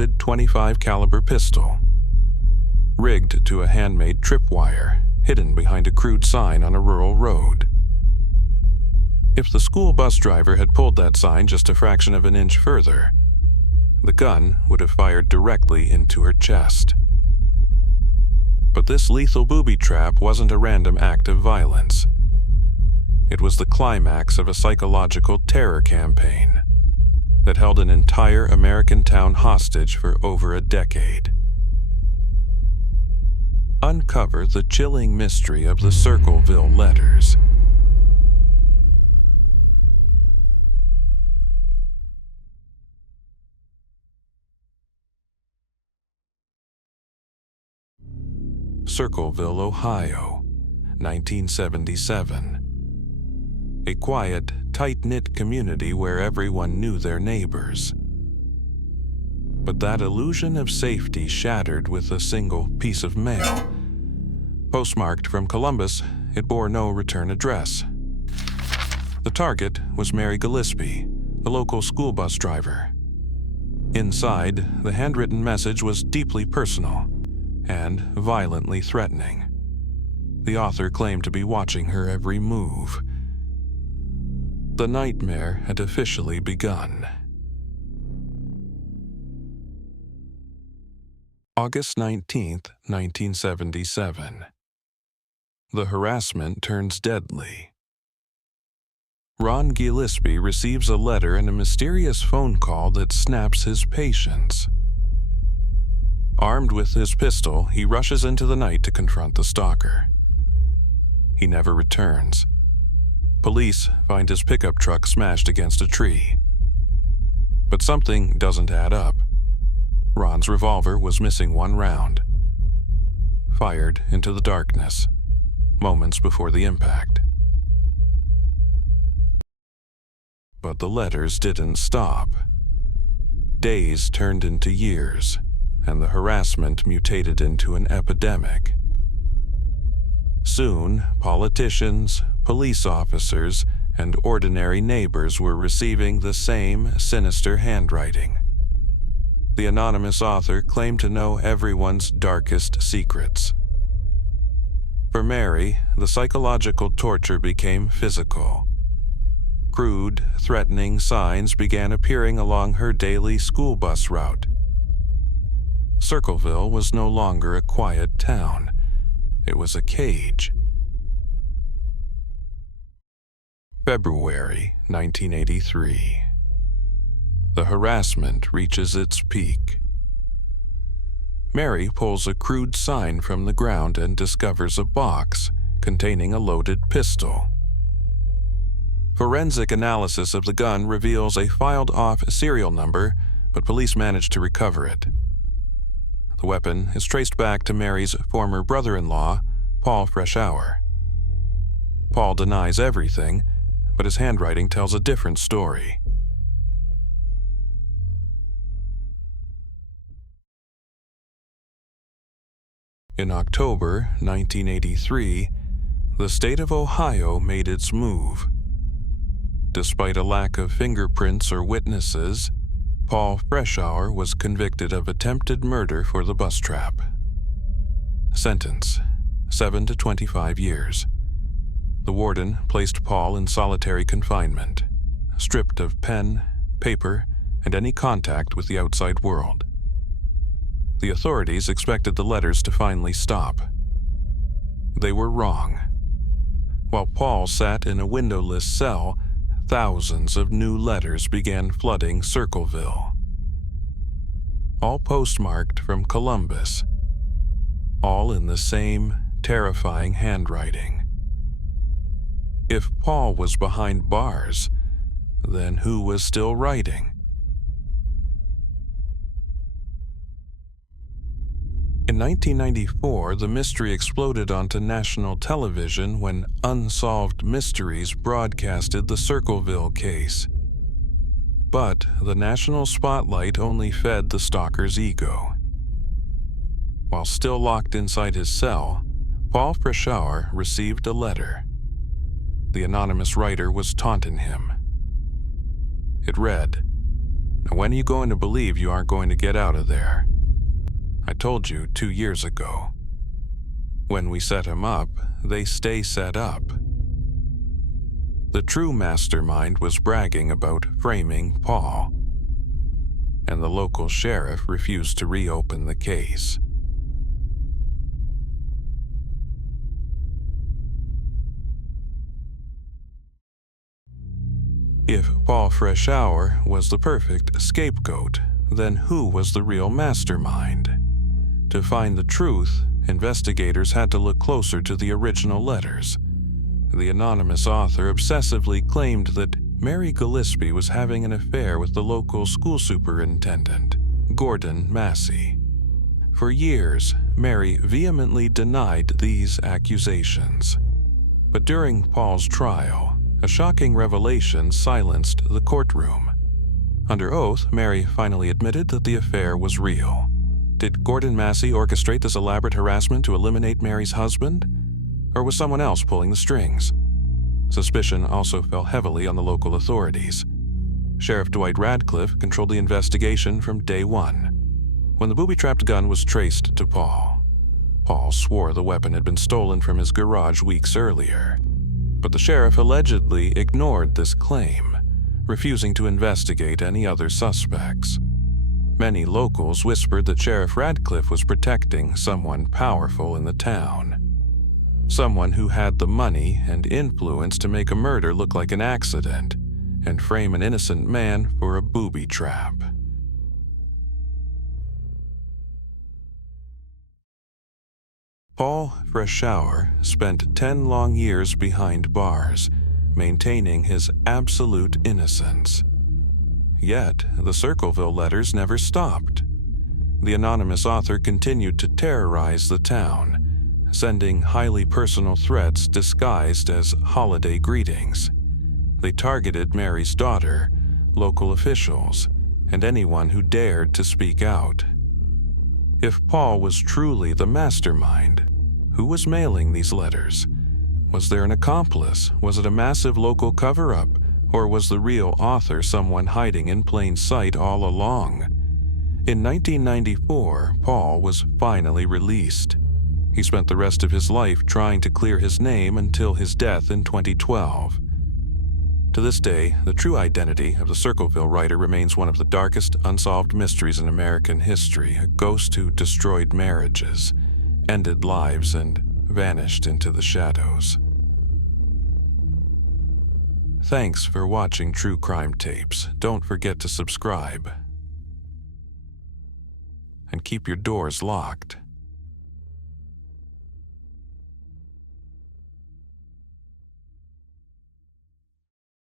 loaded .25 caliber pistol, rigged to a handmade tripwire hidden behind a crude sign on a rural road. If the school bus driver had pulled that sign just a fraction of an inch further, the gun would have fired directly into her chest. But this lethal booby trap wasn't a random act of violence. It was the climax of a psychological terror campaign that held an entire American town hostage for over a decade. Uncover the chilling mystery of the Circleville Letters. Circleville, Ohio, 1977. A quiet, tight-knit community where everyone knew their neighbors. But that illusion of safety shattered with a single piece of mail. Postmarked from Columbus, it bore no return address. The target was Mary Gillespie, a local school bus driver. Inside, the handwritten message was deeply personal and violently threatening. The author claimed to be watching her every move. The nightmare had officially begun. August 19, 1977. The harassment turns deadly. Ron Gillespie receives a letter and a mysterious phone call that snaps his patience. Armed with his pistol, he rushes into the night to confront the stalker. He never returns. Police find his pickup truck smashed against a tree. But something doesn't add up. Ron's revolver was missing one round, fired into the darkness, moments before the impact. But the letters didn't stop. Days turned into years, and the harassment mutated into an epidemic. Soon, politicians, police officers, and ordinary neighbors were receiving the same sinister handwriting. The anonymous author claimed to know everyone's darkest secrets. For Mary, the psychological torture became physical. Crude, threatening signs began appearing along her daily school bus route. Circleville was no longer a quiet town. It was a cage. February 1983. The harassment reaches its peak. Mary pulls a crude sign from the ground and discovers a box containing a loaded pistol. Forensic analysis of the gun reveals a filed-off serial number, but police manage to recover it. The weapon is traced back to Mary's former brother-in-law, Paul Freshour. Paul denies everything, but his handwriting tells a different story. In October 1983, the state of Ohio made its move. Despite a lack of fingerprints or witnesses, Paul Freshour was convicted of attempted murder for the bus trap. Sentence: 7 to 25 years. The warden placed Paul in solitary confinement, stripped of pen, paper, and any contact with the outside world. The authorities expected the letters to finally stop. They were wrong. While Paul sat in a windowless cell, thousands of new letters began flooding Circleville. All postmarked from Columbus, all in the same terrifying handwriting. If Paul was behind bars, then who was still writing? In 1994, the mystery exploded onto national television when Unsolved Mysteries broadcasted the Circleville case. But the national spotlight only fed the stalker's ego. While still locked inside his cell, Paul Freshour received a letter. The anonymous writer was taunting him. It read, Now, when are you going to believe you aren't going to get out of there? I told you 2 years ago. When we set him up, they stay set up. The true mastermind was bragging about framing Paul, and the local sheriff refused to reopen the case. If Paul Freshour was the perfect scapegoat, then who was the real mastermind? To find the truth, investigators had to look closer to the original letters. The anonymous author obsessively claimed that Mary Gillespie was having an affair with the local school superintendent, Gordon Massey. For years, Mary vehemently denied these accusations. But during Paul's trial, a shocking revelation silenced the courtroom. Under oath, Mary finally admitted that the affair was real. Did Gordon Massey orchestrate this elaborate harassment to eliminate Mary's husband? Or was someone else pulling the strings? Suspicion also fell heavily on the local authorities. Sheriff Dwight Radcliffe controlled the investigation from day one. When the booby-trapped gun was traced to Paul, Paul swore the weapon had been stolen from his garage weeks earlier. But the sheriff allegedly ignored this claim, refusing to investigate any other suspects. Many locals whispered that Sheriff Radcliffe was protecting someone powerful in the town. Someone who had the money and influence to make a murder look like an accident and frame an innocent man for a booby trap. Paul Freshour spent 10 long years behind bars, maintaining his absolute innocence. Yet, the Circleville Letters never stopped. The anonymous author continued to terrorize the town, sending highly personal threats disguised as holiday greetings. They targeted Mary's daughter, local officials, and anyone who dared to speak out. If Paul was truly the mastermind, who was mailing these letters? Was there an accomplice? Was it a massive local cover-up? Or was the real author someone hiding in plain sight all along? In 1994, Paul was finally released. He spent the rest of his life trying to clear his name until his death in 2012. To this day, the true identity of the Circleville writer remains one of the darkest unsolved mysteries in American history, a ghost who destroyed marriages, ended lives, and vanished into the shadows. Thanks for watching True Crime Tapes. Don't forget to subscribe. And keep your doors locked.